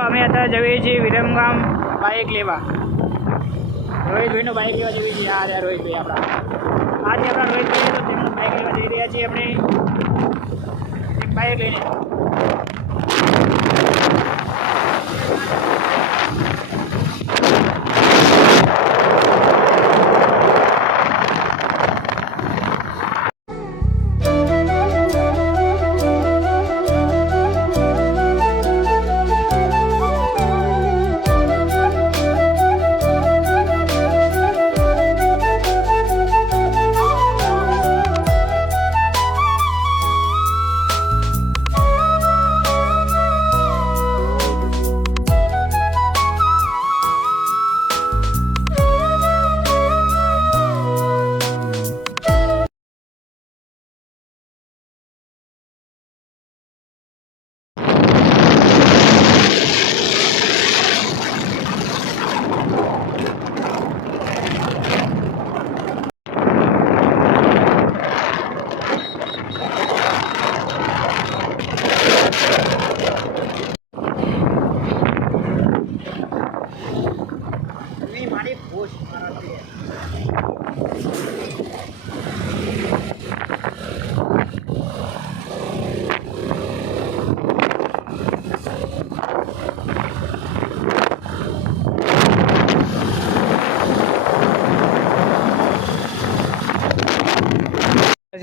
અમે અત્યારે જઈએ છીએ વિરમગામ બાઇક લેવા. રોહિતભાઈનો બાઇક લેવા જઈએ છીએ. આ રહ્યા રોહિતભાઈ આપણા. આજે આપણા રોહિતભાઈ તેમનો બાઇક લેવા જઈ રહ્યા છીએ આપણે. એક બાઇક લઈને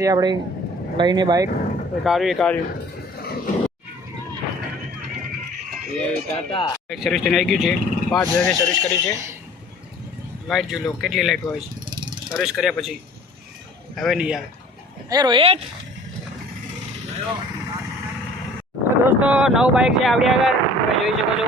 આપણે લઈને બાઇક એક આવ્યું સર્વિસ તેને આવી ગયું છે. 5 જગ્યાએ સર્વિસ કરી છે. લાઇટ જોઈ લો કેટલી લાઇટ હોય છે. સર્વિસ કર્યા પછી હવે નહીં આવે. એ રોહિત તો દોસ્તો નવું બાઇક છે આવડી આગળ તમે જોઈ શકો છો.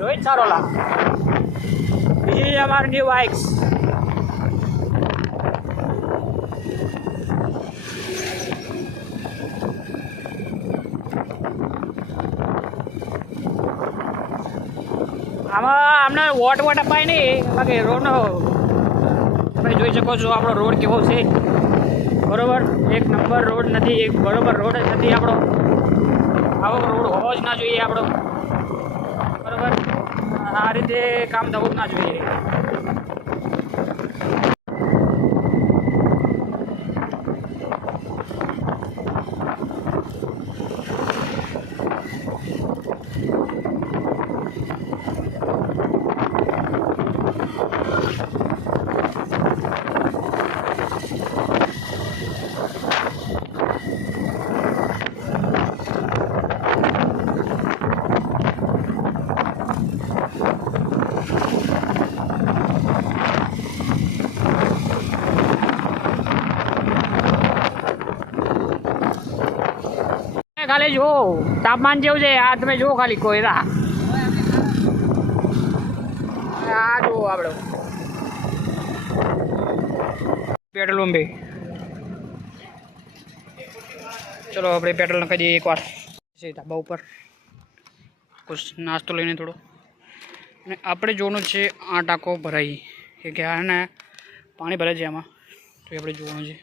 રોહિત સારોલા બીજી અમારી ન્યૂ બાઇક્સ. આમાં અમને વોટ અપાય નહીં. બાકી રોડનો તમે જોઈ શકો છો આપણો રોડ કેવો છે. બરોબર એક નંબર રોડ નથી. એક બરોબર રોડ જ નથી આપણો. આવો રોડ હોવો જ ના જોઈએ આપણો. બરોબર આ રીતે કામ થવું જ ના જોઈએ. ખાલી જો તાપમાન જેવું છે. આ તમે જુઓ ખાલી કોયરા. આ જુઓ આપણો પેટ્રોલ પંપે. ચલો આપણે પેટ્રોલ નાખી દઈએ એકવાર ધાબા ઉપર. કુછ નાસ્તો લઈને થોડો. અને આપણે જોવાનું છે આ ટાંકો ભરાઈ કે આને પાણી ભરાય છે આમાં. તો આપણે જોવાનું છે.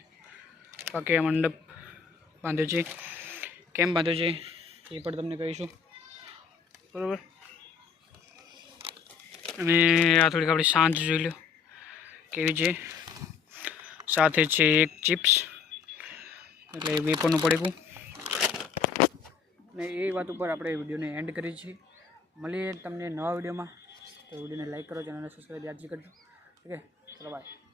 બાકી આ મંડપ બાંધ્યો છે. કેમ બાંધ્યો છે એ પણ તમને કહીશું. બરાબર અને આ થોડીક આપણી સાંજ જોઈ લો કેવી છે. સાથે છે એક ચિપ્સ એટલે વેપરનું પડીકું. અને એ વાત ઉપર આપણે વિડીયોને એન્ડ કરીએ છીએ. મળીએ તમને નવા વિડીયોમાં. તો વિડીયોને લાઈક કરો, ચેનલને સબસ્ક્રાઈબ યાદ કરજો. ઓકે ચલો બાય.